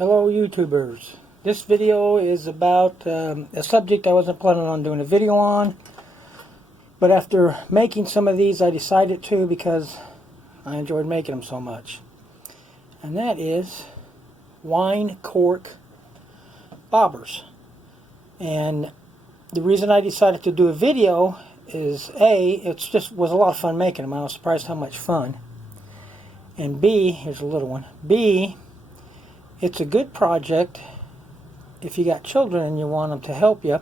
Hello YouTubers. This video is about a subject I wasn't planning on doing a video on, but after making some of these I decided to because I enjoyed making them so much. And that is wine cork bobbers. And the reason I decided to do a video is A, was a lot of fun making them. I was surprised how much fun. And B, here's a little one. B, it's a good project if you got children and you want them to help you.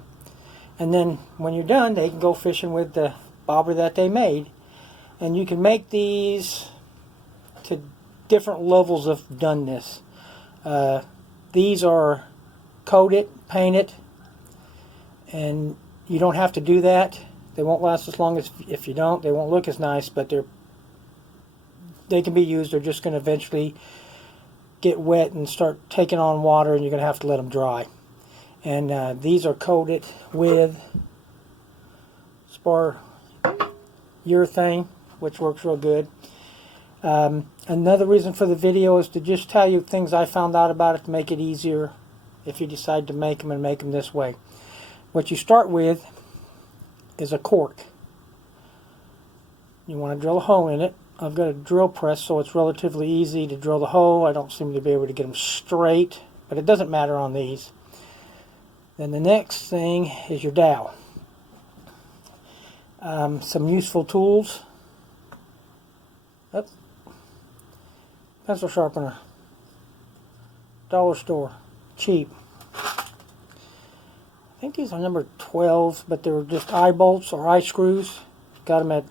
And then when you're done, they can go fishing with the bobber that they made. And you can make these to different levels of doneness. These are coated, painted, and you don't have to do that. They won't last as long as if you don't. They won't look as nice, but they can be used. They're just going to eventually get wet and start taking on water, and you're going to have to let them dry. And these are coated with spar urethane, which works real good. Another reason for the video is to just tell you things I found out about it to make it easier if you decide to make them and make them this way. What you start with is a cork. You want to drill a hole in it. I've got a drill press, so it's relatively easy to drill the hole. I don't seem to be able to get them straight, but it doesn't matter on these. Then the next thing is your dowel. Some useful tools. Oops. Pencil sharpener. Dollar store. Cheap. I think these are number 12, but they were just eye bolts or eye screws. Got them at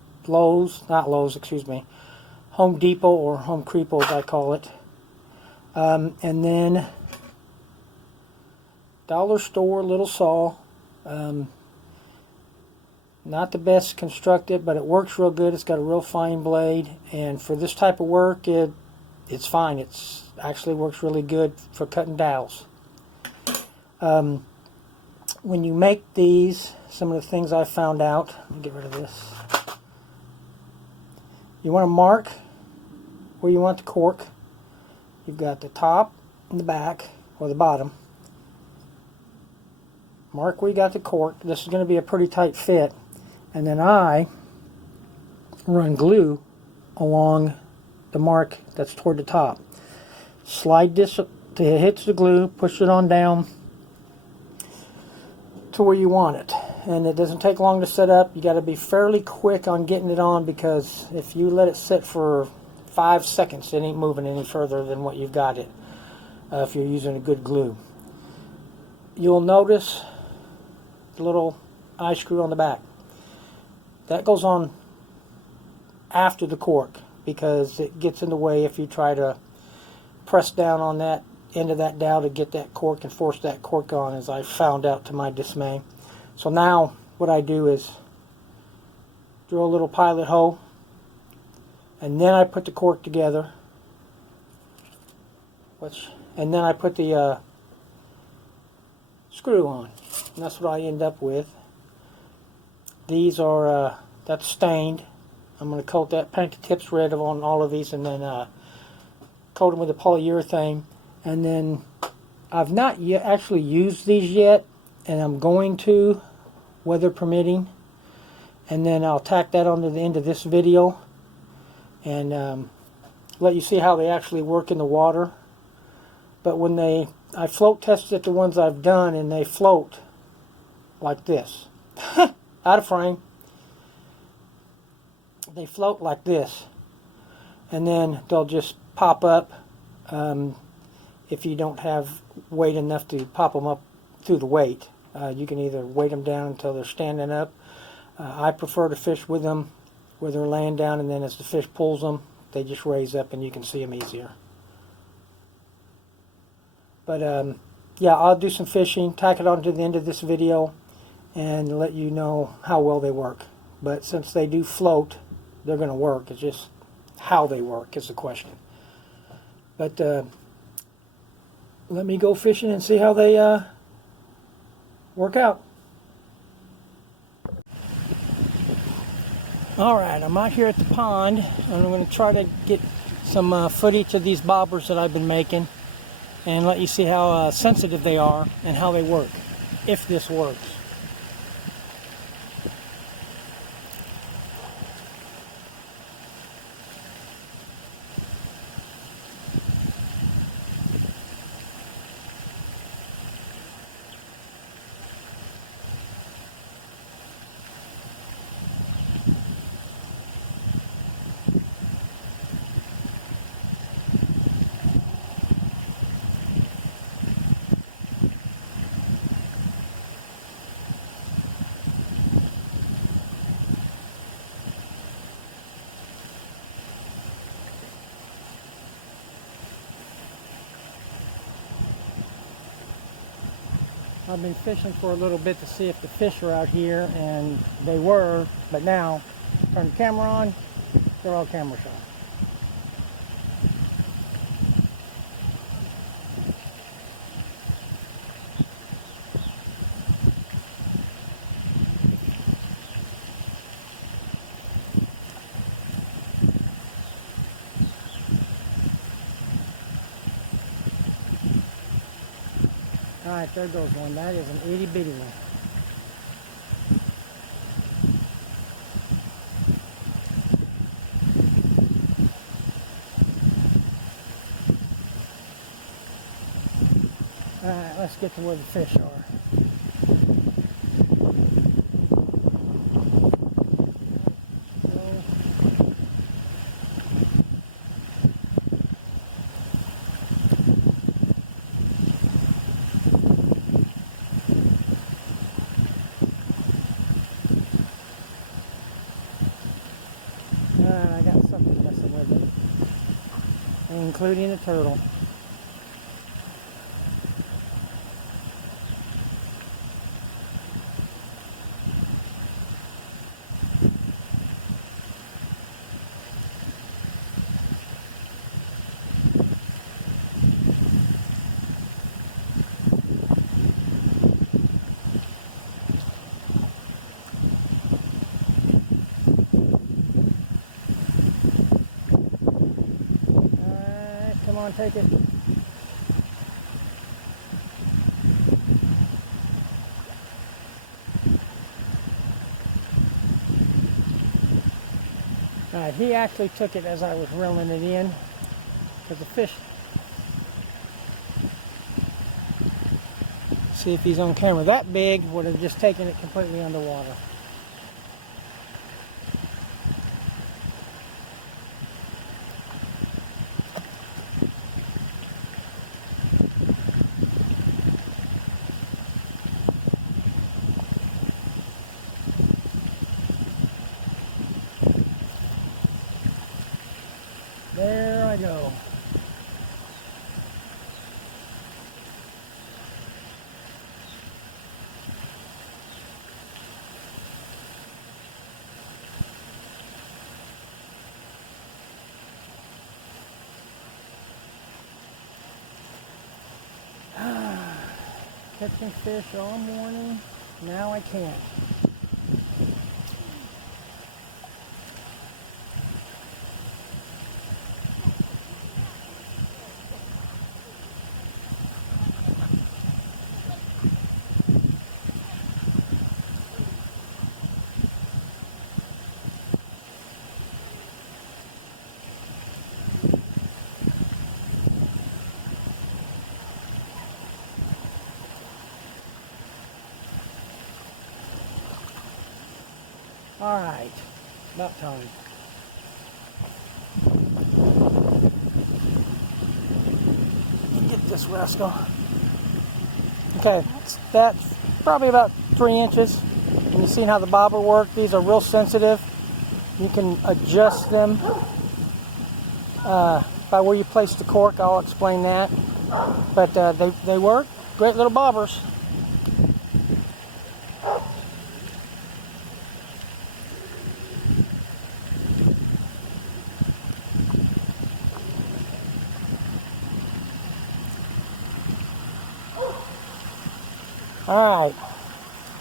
Home Depot or Home Creepo as I call it. And then dollar store little saw. Not the best constructed, but it works real good. It's got a real fine blade, and for this type of work it's fine. It's actually works really good for cutting dowels. When you make these, some of the things I found out, let me get rid of this. You want to mark where you want the cork. You've got the top and the back, or the bottom. Mark where you got the cork. This is going to be a pretty tight fit. And then I run glue along the mark that's toward the top. Slide this till it hits the glue, push it on down to where you want it. And it doesn't take long to set up. You got to be fairly quick on getting it on, because if you let it sit for 5 seconds, it ain't moving any further than what you've got it, if you're using a good glue. You'll notice the little eye screw on the back. That goes on after the cork, because it gets in the way if you try to press down on that end of that dowel to get that cork and force that cork on, as I found out to my dismay. So now what I do is drill a little pilot hole, and then I put the cork together, and then I put the screw on, and that's what I end up with. These are that's stained. I'm going to coat that, paint the tips red on all of these, and then coat them with a polyurethane. And then I've not yet actually used these yet, and I'm going to, weather permitting. And then I'll tack that onto the end of this video and let you see how they actually work in the water. But when I float tested the ones I've done, and they float like this. Out of frame. They float like this, and then they'll just pop up if you don't have weight enough to pop them up through the weight. You can either weight them down until they're standing up. I prefer to fish with them where they're laying down, and then as the fish pulls them, they just raise up and you can see them easier. But yeah, I'll do some fishing, tack it on to the end of this video, and let you know how well they work. But since they do float, they're going to work. It's just how they work is the question. But let me go fishing and see how they work out. Alright, I'm out here at the pond, and I'm going to try to get some footage of these bobbers that I've been making. and let you see how sensitive they are and how they work, if this works. I've been fishing for a little bit to see if the fish are out here, and they were, but now, turn the camera on, they're all camera shy. Alright, there goes one. That is an itty bitty one. Alright, let's get to where the fish are. I got something messing with it, including a turtle. Come on, take it. Alright, he actually took it as I was reeling it in, because the fish, see if he's on camera, that big would have just taken it completely underwater. There I go. Catching fish all morning. Now I can't. All right, about time. Get this rascal. Okay, that's probably about 3 inches. And you see how the bobber work? These are real sensitive. You can adjust them by where you place the cork. I'll explain that. But they work. Great little bobbers. Alright,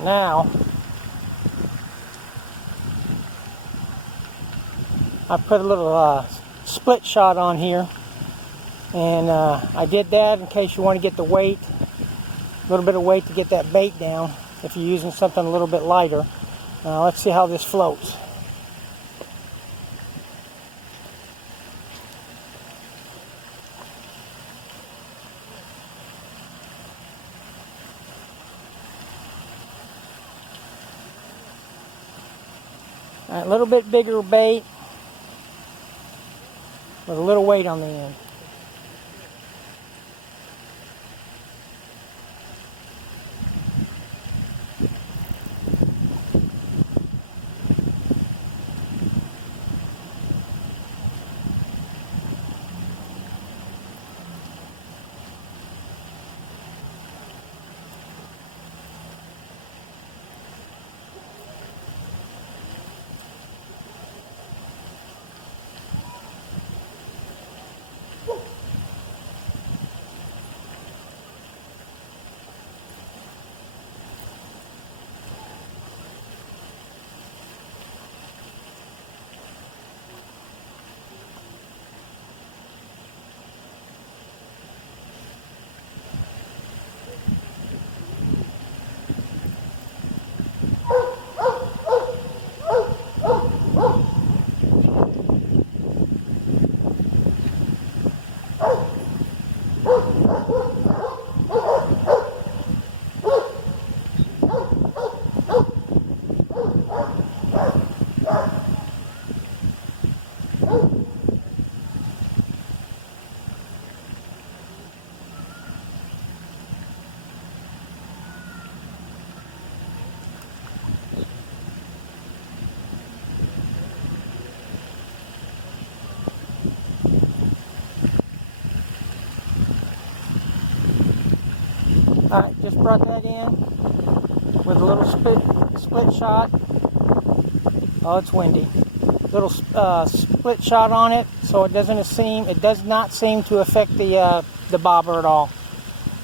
now I put a little split shot on here, And I did that in case you want to get the weight, a little bit of weight to get that bait down if you're using something a little bit lighter. Let's see how this floats. A little bit bigger bait with a little weight on the end. Alright, just brought that in with a little split shot. Oh, it's windy. Little split shot on it, so it does not seem to affect the bobber at all.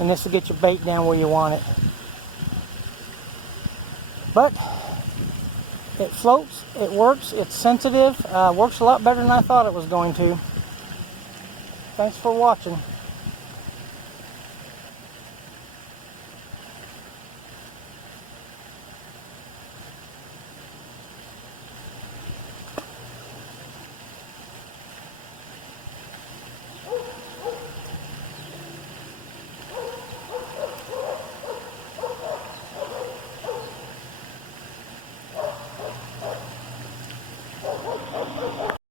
And this will get your bait down where you want it. But it floats, it works, it's sensitive, works a lot better than I thought it was going to. Thanks for watching.